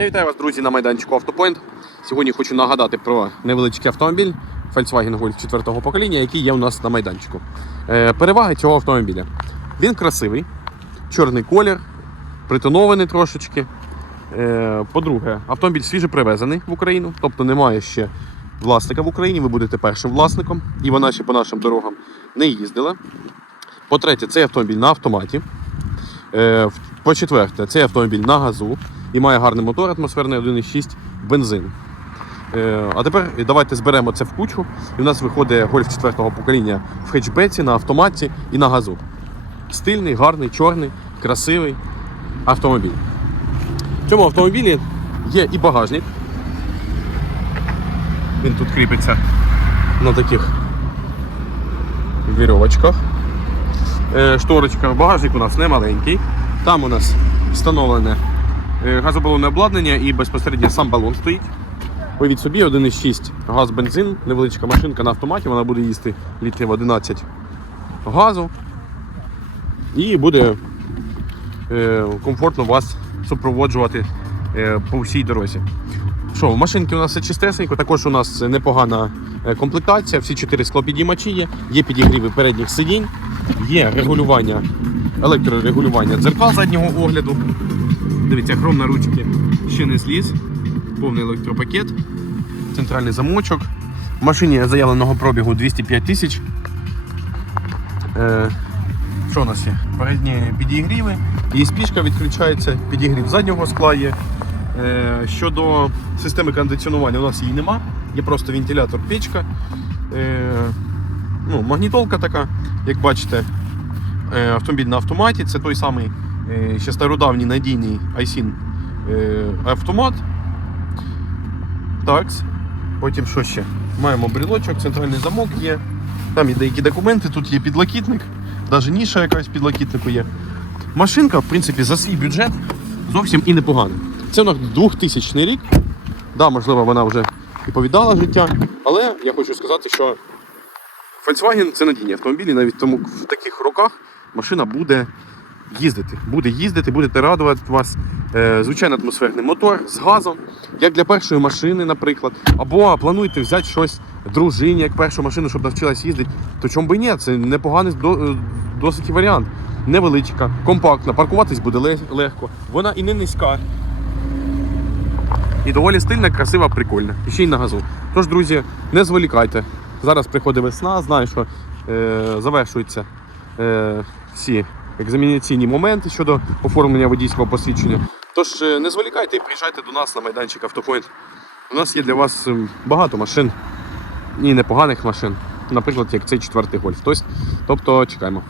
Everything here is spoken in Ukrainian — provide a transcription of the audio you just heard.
Я вітаю вас, друзі, на майданчику Автопоінт. Сьогодні хочу нагадати про невеличкий автомобіль Volkswagen Golf 4 покоління, який є у нас на майданчику. Е, переваги цього автомобіля. Він красивий, чорний колір, притонований трошечки. Е, по-друге, автомобіль свіже привезений в Україну, тобто немає ще власника в Україні. Ви будете першим власником, і вона ще по нашим дорогам не їздила. По-третє, цей автомобіль на автоматі. Е, По-четверте, цей автомобіль на газу і має гарний мотор атмосферний 1,6 бензин. Е, А тепер давайте зберемо це в кучу. І в нас виходить гольф 4 покоління в хетчбеці, на автоматі і на газу. Стильний, гарний, чорний, красивий автомобіль. В цьому автомобілі є і багажник. Він тут кріпиться на таких вірьовочках. Е, Шторочка, багажник у нас не маленький. Там у нас встановлене газобалонне обладнання і безпосередньо сам балон стоїть. Уявіть собі, 1,6 газ бензин, невеличка машинка на автоматі, вона буде їсти літрів 11 газу. І буде е, комфортно вас супроводжувати е, по всій дорозі. Що, в машинці у нас все чистесенько, також у нас непогана е, комплектація, всі чотири склопідіймачі є, є підігріви передніх сидінь, є регулювання, електрорегулювання дзеркал заднього огляду. Дивіться, хром на ручки ще не зліз, повний електропакет, центральний замочок. В машині заявленого пробігу 205 тисяч. Е, що у нас є? Передні підігріви. І спішка відключається, підігрів заднього скла є. Е, щодо системи кондиціонування, у нас її нема. Є просто вентилятор, печка. Е, ну, магнітолка така, як бачите, е, автомобіль на автоматі. Це той самий ще стародавній надійний iSIN е, автомат. Такс. Потім що ще? Маємо брілочок, центральний замок є. Там є деякі документи, тут є підлокітник, навіть ніша якась підлокітнику є. Машинка, в принципі, за свій бюджет зовсім і непогана. Це нас 2000 рік. Да, можливо, вона вже і повідала життя, але я хочу сказати, що Volkswagen це надійні автомобілі, навіть тому в таких роках машина буде їздити. Буде їздити, будете радувати вас. Е, звичайно, атмосферний мотор з газом, як для першої машини, наприклад. Або плануєте взяти щось дружині, як першу машину, щоб навчилась їздити, то чому би ні? Це непоганий е, досить варіант. Невеличка, компактна, паркуватись буде легко. Вона і не низька. І доволі стильна, красива, прикольна. І ще й на газу. Тож, друзі, не зволікайте. Зараз приходить весна, знаю, що е, завершуються е, всі екзамінаційні моменти щодо оформлення водійського посвідчення. Тож е, не зволікайте і приїжджайте до нас на майданчик Автопоінт. У нас є для вас ем, багато машин і непоганих машин. Наприклад, як цей четвертий гольф. Тобто, тобто чекаємо.